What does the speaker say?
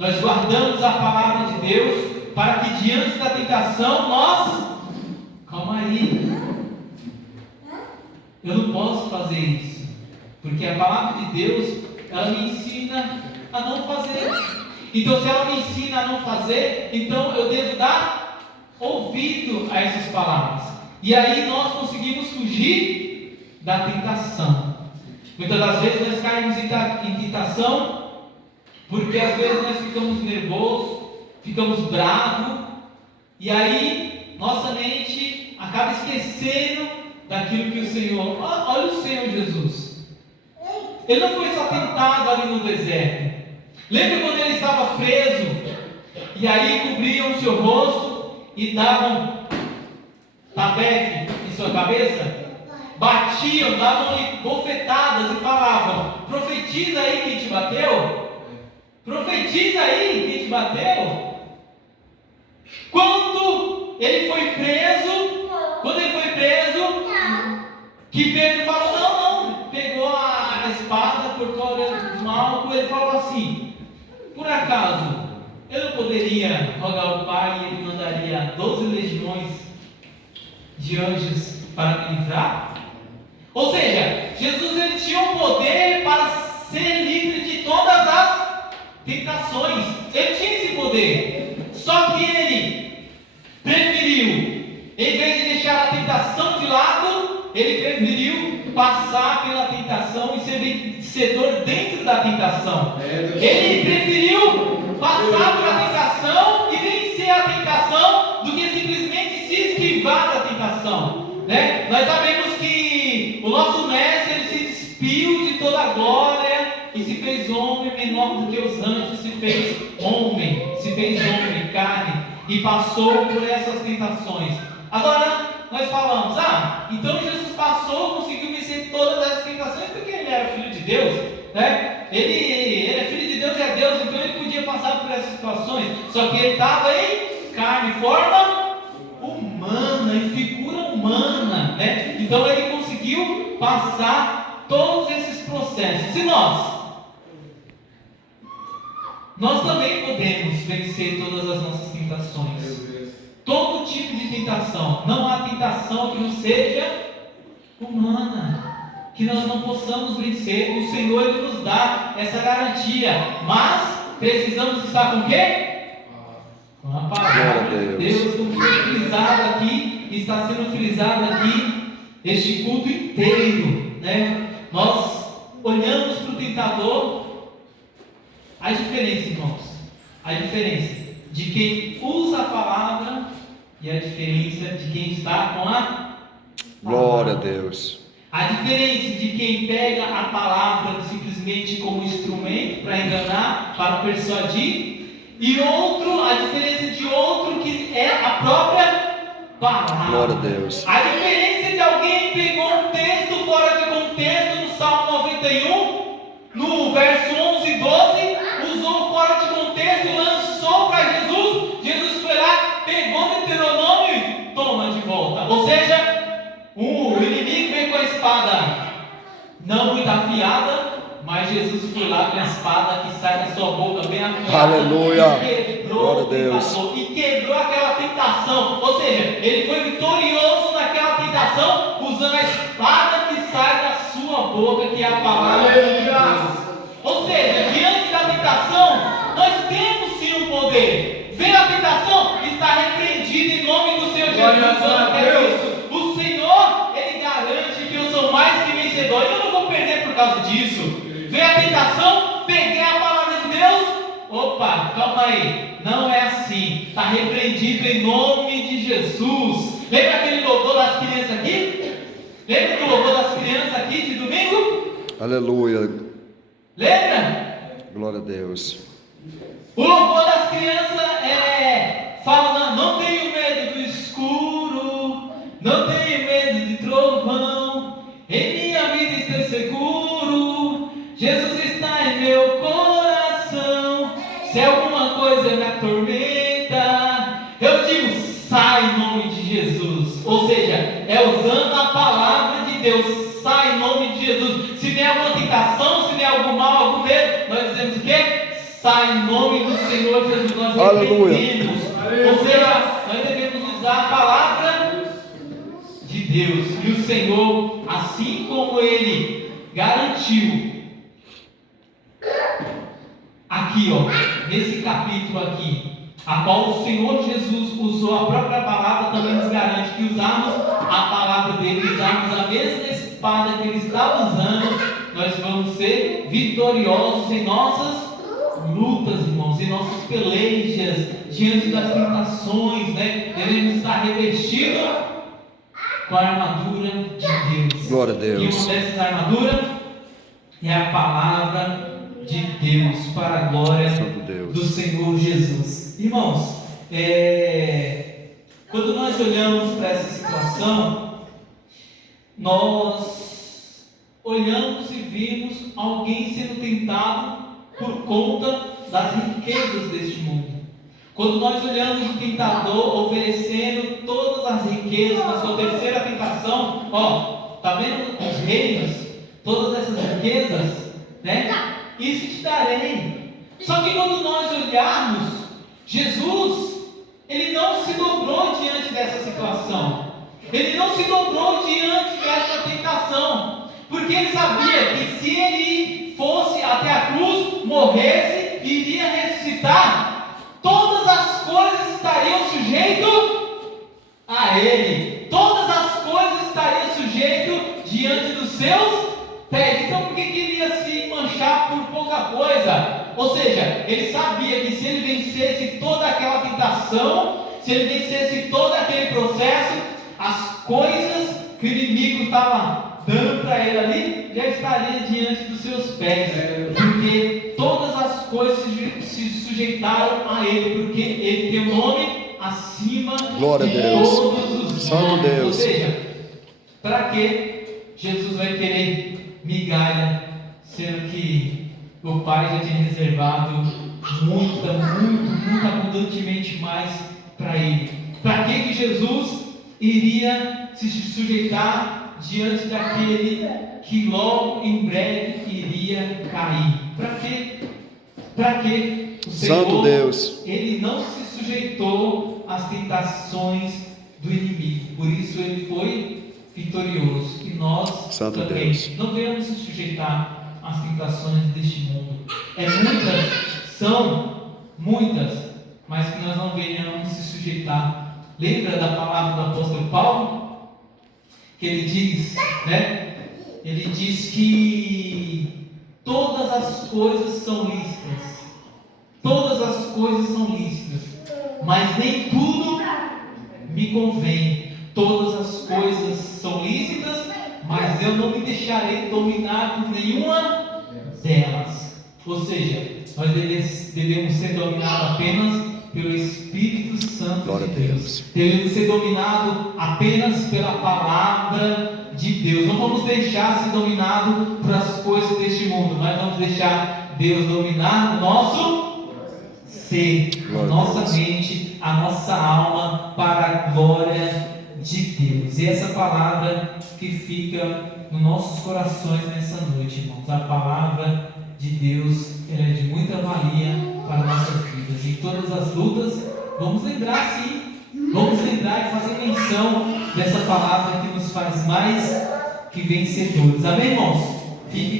nós guardamos a palavra de Deus para que diante da tentação nós... Calma aí. Eu não posso fazer isso, porque a palavra de Deus, ela me ensina a não fazer. Então, se ela me ensina a não fazer, então eu devo dar ouvido a essas palavras. E aí nós conseguimos fugir da tentação. Muitas das vezes nós caímos em tentação, porque às vezes nós ficamos nervosos, ficamos bravos, e aí nossa mente acaba esquecendo daquilo que o Senhor... Olha o Senhor Jesus. Ele não foi só tentado ali no deserto. Lembra quando ele estava preso, e aí cobriam o seu rosto e davam tabefe em sua cabeça? Batiam, davam-lhe bofetadas e falavam: profetiza aí quem te bateu? Profetiza aí quem te bateu? Quando ele foi preso, que Pedro falou: não, pegou a espada, cortou a orelha do Malco, ele falou assim: por acaso eu não poderia rogar ao Pai e ele mandaria 12 legiões de anjos para me livrar? Ou seja, Jesus ele tinha o poder para ser livre de todas as tentações. Ele tinha esse poder. Só que ele preferiu, em vez de deixar a tentação de lado, ele preferiu passar pela tentação e ser vencedor dentro da tentação. Ele preferiu passar pela tentação e vencer a tentação do que simplesmente se esquivar da tentação, né? Nós sabemos que o nosso mestre ele se despiu de toda a glória e se fez homem menor do que os anjos, se fez homem, carne, e passou por essas tentações. Agora nós falamos: então Jesus passou, conseguiu vencer todas essas tentações porque ele era filho de Deus, né? Ele é filho de Deus e é Deus, então ele podia passar por essas situações. Só que ele estava em carne, forma humana, em figura humana, né? Então ele conseguiu passar todos esses processos. E nós também podemos vencer todas as nossas tentações. Todo tipo de tentação. Não há tentação que não seja humana, que nós não possamos vencer. O Senhor ele nos dá essa garantia. Mas precisamos estar com o quê? Com a palavra de Deus. Como foi frisado aqui, está sendo frisado aqui este culto inteiro, né? Nós olhamos para o tentador. A diferença, irmãos, a diferença de quem usa a palavra e a diferença de quem está com a palavra. Glória a Deus. A diferença de quem pega a palavra simplesmente como instrumento para enganar, para persuadir, e a diferença de outro que é a própria palavra. Glória a Deus. A diferença de alguém que pegou um texto fora de contexto no Salmo 91, no verso 11 e 12, usou fora de contexto e lançou para Jesus. Jesus foi lá, pegou no Deuteronômio e toma de volta. Ou seja, o inimigo veio com a espada não muito afiada, mas Jesus foi lá com a espada que sai da sua boca bem afiada. Aleluia. E quebrou, e quebrou aquela tentação. Ou seja, ele foi vitorioso naquela tentação, usando a espada que sai da sua boca, que é a palavra de Deus. Ou seja, diante da tentação, nós temos sim o poder. Vem a tentação, está repreendido em nome do Senhor Jesus. O Senhor, Ele garante que eu sou mais que vencedor. Eu não vou perder por causa disso. Vem a tentação, peguei a palavra de Deus. Opa, calma aí. Não é assim. Está repreendido em nome de Jesus. Lembra aquele louvor das crianças aqui? Lembra do louvor das crianças aqui de domingo? Aleluia. Lembra? Glória a Deus. O louvor das crianças fala: não tenho medo do escuro, não tenho medo de trovão, em minha vida estou seguro, Jesus está em meu coração. Se alguma coisa me atormenta, eu digo: sai em nome de Jesus. Ou seja, é usando a palavra de Deus. Sai em nome de Jesus. Se vier alguma tentação, se vier algum mal, algum medo, nós dizemos o quê? Sai Pai, em nome do Senhor Jesus, nós Aleluia. repreendemos. Ou seja, nós devemos usar a palavra de Deus. E o Senhor, assim como Ele garantiu, aqui, nesse capítulo aqui, a qual o Senhor Jesus usou a própria palavra, também nos garante que usarmos a palavra dele, usarmos a mesma espada que ele estava usando, nós vamos ser vitoriosos em nossas lutas, irmãos, em nossas pelejas, diante das tentações, né? Devemos estar revestidos com a armadura de Deus. Glória a Deus. E uma dessas armaduras é a palavra de Deus, para a glória do Senhor Jesus. Irmãos, quando nós olhamos para essa situação, nós olhamos e vimos alguém sendo tentado por conta das riquezas deste mundo. Quando nós olhamos o tentador oferecendo todas as riquezas na sua terceira tentação, está vendo os reinos, todas essas riquezas, né? Isso te darei. Só que quando nós olharmos, Jesus, ele não se dobrou diante dessa situação. Ele não se dobrou diante dessa tentação, porque ele sabia que se ele fosse até a cruz, morresse, iria ressuscitar, todas as coisas estariam sujeitas a ele. Todas as coisas estariam sujeitas diante dos seus pés. Então por que queria se manchar por pouca coisa? Ou seja, ele sabia que se ele vencesse toda aquela tentação, se ele vencesse todo aquele processo, as coisas que o inimigo estava dando para ele ali, já estaria diante dos seus pés, porque todas as coisas se sujeitaram a ele, porque ele tem um nome acima Glória de a Deus. todos os Santo nomes. Deus. Ou seja, para que Jesus vai querer migalha, sendo que o Pai já tinha reservado muito abundantemente mais para ele? Para que Jesus iria se sujeitar diante daquele que logo em breve iria cair? Para quê? Para que o Senhor, Santo Deus, ele não se sujeitou às tentações do inimigo, por isso ele foi vitorioso. E nós Santo também Deus, não devemos se sujeitar às tentações deste mundo. São muitas, mas que nós não venhamos se sujeitar. Lembra da palavra do apóstolo Paulo? Que ele diz, né? Ele diz que todas as coisas são lícitas. Todas as coisas são lícitas, mas nem tudo me convém. Todas as coisas são lícitas, mas eu não me deixarei dominar por nenhuma delas. Ou seja, nós devemos ser dominados apenas pelo Espírito Santo glória de a Deus. Deus. Devemos ser dominados apenas pela palavra de Deus. Não vamos deixar ser dominados por as coisas deste mundo, mas vamos deixar Deus dominar o nosso ser, a nossa mente, a nossa alma, para a glória de Deus. E essa palavra que fica nos nossos corações nessa noite, irmãos, a palavra de Deus, ela é de muita valia para nossas vidas. Em todas as lutas, vamos lembrar sim, vamos lembrar e fazer menção dessa palavra que nos faz mais que vencedores. Amém, irmãos? Fique